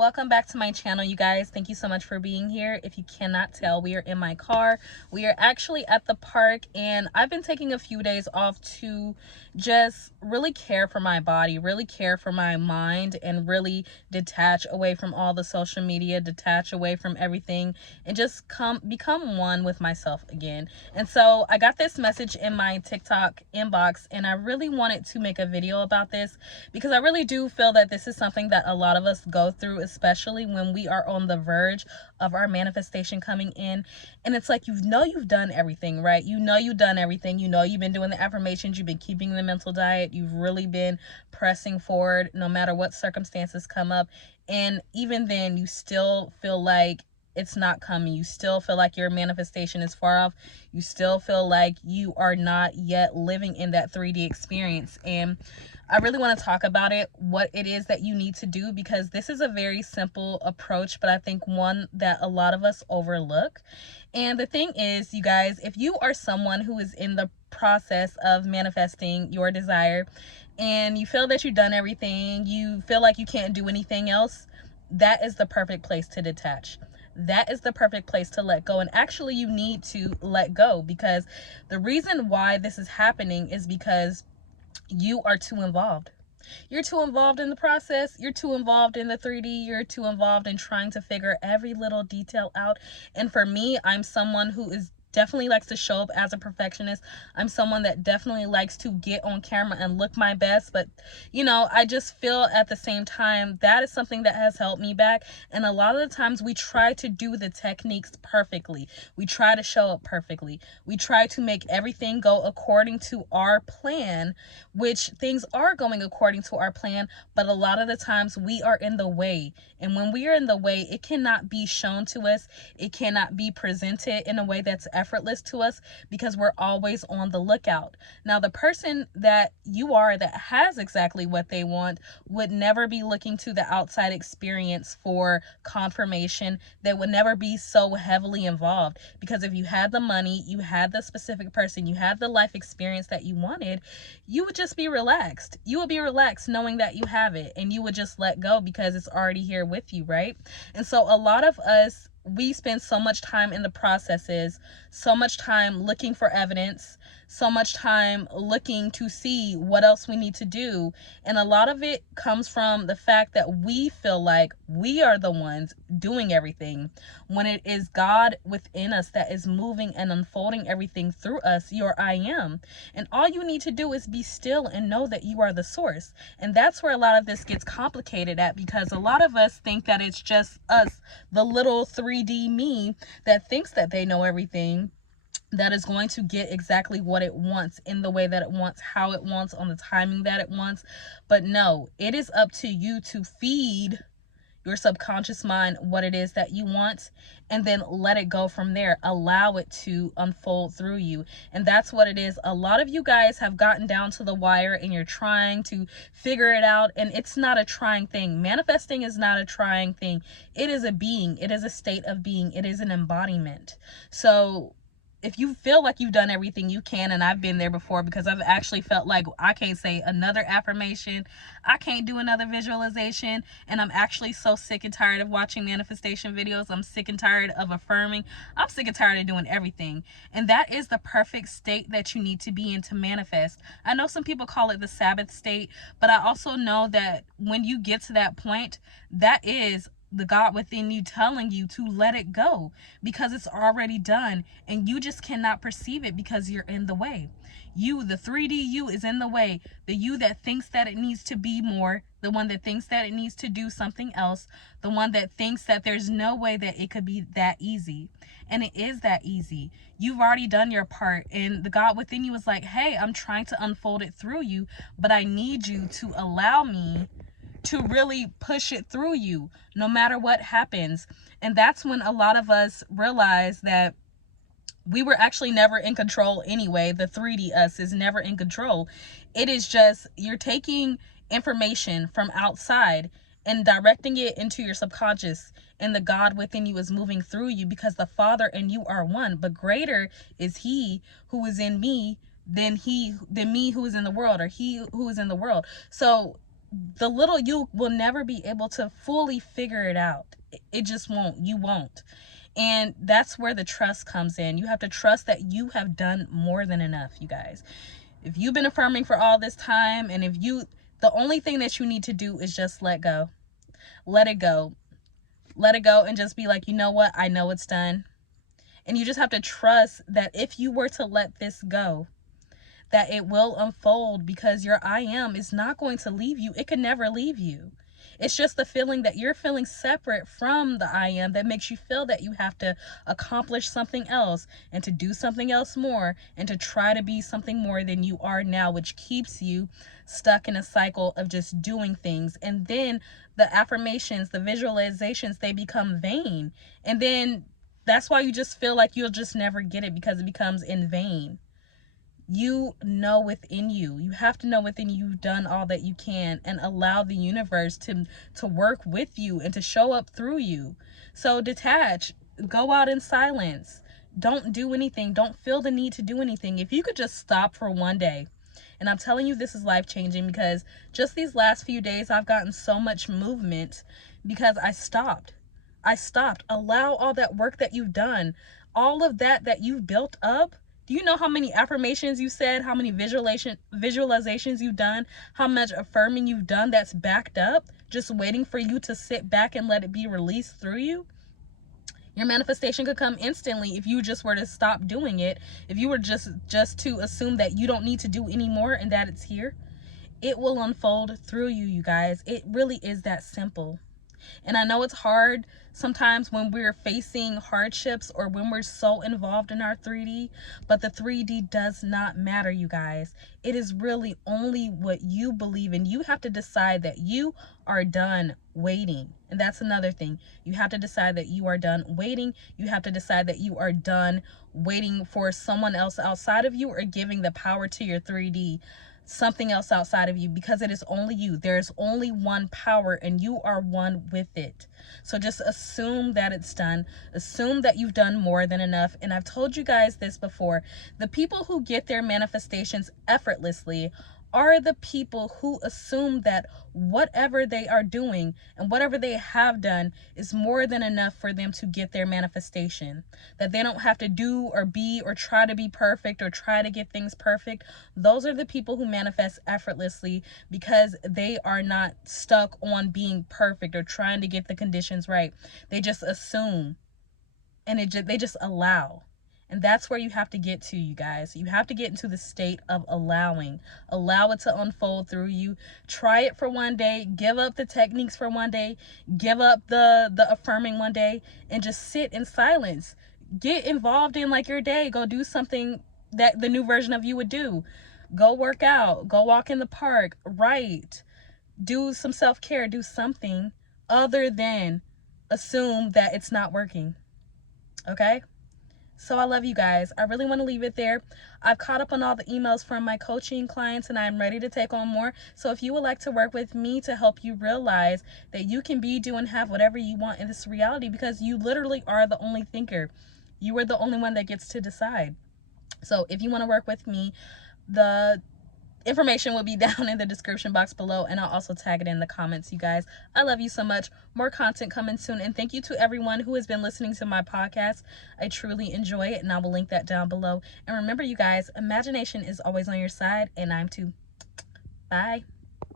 welcome back to my channel, you guys. Thank you so much for being here. If you cannot tell, we are in my car. We are actually at the park, and I've been taking a few days off to just really care for my body, really care for my mind, and really detach away from all the social media, detach away from everything, and just become one with myself again. And so I got this message in my TikTok inbox, and I really wanted to make a video about this because I really do feel that this is something that a lot of us go through, especially when we are on the verge of our manifestation coming in. And it's like, you've done everything, right? You've done everything. You've been doing the affirmations, you've been keeping the mental diet, you've really been pressing forward no matter what circumstances come up. And even then, you still feel like it's not coming. You still feel like your manifestation is far off. You still feel like you are not yet living in that 3D experience. And I really want to talk about it, what it is that you need to do, because this is a very simple approach, but I think one that a lot of us overlook. And the thing is, you guys, if you are someone who is in the process of manifesting your desire and you feel that you've done everything, you feel like you can't do anything else, that is the perfect place to detach. That is the perfect place to let go. And actually, you need to let go, because the reason why this is happening is because you are too involved. You're too involved in the process. You're too involved in the 3D. You're too involved in trying to figure every little detail out. And for me, I'm someone who is definitely likes to show up as a perfectionist. I'm someone that definitely likes to get on camera and look my best, but I just feel at the same time that is something that has held me back. And a lot of the times we try to do the techniques perfectly. We try to show up perfectly. We try to make everything go according to our plan, which things are going according to our plan, but a lot of the times we are in the way. And when we are in the way, it cannot be shown to us. It cannot be presented in a way that's effortless to us, because we're always on the lookout. Now, the person that you are that has exactly what they want would never be looking to the outside experience for confirmation. They would never be so heavily involved, because if you had the money, you had the specific person, you had the life experience that you wanted, you would just be relaxed. You would be relaxed knowing that you have it, and you would just let go because it's already here with you, right? And so a lot of us, we spend so much time in the processes, so much time looking for evidence, so much time looking to see what else we need to do. And a lot of it comes from the fact that we feel like we are the ones doing everything, when it is God within us that is moving and unfolding everything through us, your I am. And all you need to do is be still and know that you are the source. And that's where a lot of this gets complicated at, because a lot of us think that it's just us, the little 3D me, that thinks that they know everything, that is going to get exactly what it wants, in the way that it wants, how it wants, on the timing that it wants. But no, it is up to you to feed your subconscious mind what it is that you want, and then let it go from there. Allow it to unfold through you. And that's what it is. A lot of you guys have gotten down to the wire and you're trying to figure it out, and it's not a trying thing. Manifesting is not a trying thing. It is a being. It is a state of being. It is an embodiment. So if you feel like you've done everything you can, and I've been there before, because I've actually felt like I can't say another affirmation, I can't do another visualization, and I'm actually so sick and tired of watching manifestation videos. I'm sick and tired of affirming. I'm sick and tired of doing everything. And that is the perfect state that you need to be in to manifest. I know some people call it the Sabbath state, but I also know that when you get to that point, that is the God within you telling you to let it go, because it's already done, and you just cannot perceive it because you're in the way. You, the 3D you, is in the way. The you that thinks that it needs to be more, the one that thinks that it needs to do something else, the one that thinks that there's no way that it could be that easy. And it is that easy. You've already done your part, and the God within you is like, hey, I'm trying to unfold it through you, but I need you to allow me to really push it through you no matter what happens. And that's when a lot of us realize that we were actually never in control anyway. The 3D us is never in control. It is just, you're taking information from outside and directing it into your subconscious, and the God within you is moving through you, because the Father and you are one. But greater is He who is in me than me who is in the world, or he who is in the world. So the little you will never be able to fully figure it out. It just won't. You won't. And that's where the trust comes in. You have to trust that you have done more than enough, you guys. If you've been affirming for all this time, and the only thing that you need to do is just let go. Let it go. Let it go and just be like, you know what? I know it's done. And you just have to trust that if you were to let this go, that it will unfold, because your I am is not going to leave you. It could never leave you. It's just the feeling that you're feeling separate from the I am that makes you feel that you have to accomplish something else and to do something else more and to try to be something more than you are now, which keeps you stuck in a cycle of just doing things. And then the affirmations, the visualizations, they become vain. And then that's why you just feel like you'll just never get it, because it becomes in vain. You know within you. You have to know within you you've done all that you can, and allow the universe to work with you and to show up through you. So detach, go out in silence. Don't do anything. Don't feel the need to do anything. If you could just stop for one day. And I'm telling you, this is life-changing, because just these last few days I've gotten so much movement because I stopped. Allow all that work that you've done, all of that you've built up. Do you know how many affirmations you said, how many visualizations you've done, how much affirming you've done that's backed up, just waiting for you to sit back and let it be released through you? Your manifestation could come instantly if you just were to stop doing it. If you were just to assume that you don't need to do anymore and that it's here, it will unfold through you, you guys. It really is that simple. And I know it's hard sometimes when we're facing hardships or when we're so involved in our 3D, but the 3D does not matter, you guys. It is really only what you believe in. You have to decide that you are done waiting. And that's another thing. You have to decide that you are done waiting. You have to decide that you are done waiting for someone else outside of you, or giving the power to your 3D something else outside of you, because it is only you. There's only one power, and you are one with it. So just assume that it's done. Assume that you've done more than enough. And I've told you guys this before. The people who get their manifestations effortlessly are the people who assume that whatever they are doing and whatever they have done is more than enough for them to get their manifestation. That they don't have to do or be or try to be perfect or try to get things perfect. Those are the people who manifest effortlessly, because they are not stuck on being perfect or trying to get the conditions right. They just assume, and they just allow. And that's where you have to get to, you guys. You have to get into the state of allowing. Allow it to unfold through you. Try it for one day. Give up the techniques for one day. Give up the affirming one day, and just sit in silence. Get involved in like your day. Go do something that the new version of you would do. Go work out. Go walk in the park. Write. Do some self-care. Do something other than assume that it's not working. Okay? So I love you guys. I really want to leave it there. I've caught up on all the emails from my coaching clients, and I'm ready to take on more. So if you would like to work with me to help you realize that you can be, do, and have whatever you want in this reality, because you literally are the only thinker. You are the only one that gets to decide. So if you want to work with me, the information will be down in the description box below, and I'll also tag it in the comments, you guys. I love you so much. More content coming soon, and thank you to everyone who has been listening to my podcast. I truly enjoy it, and I will link that down below. And remember, you guys, imagination is always on your side, and I'm too. Bye.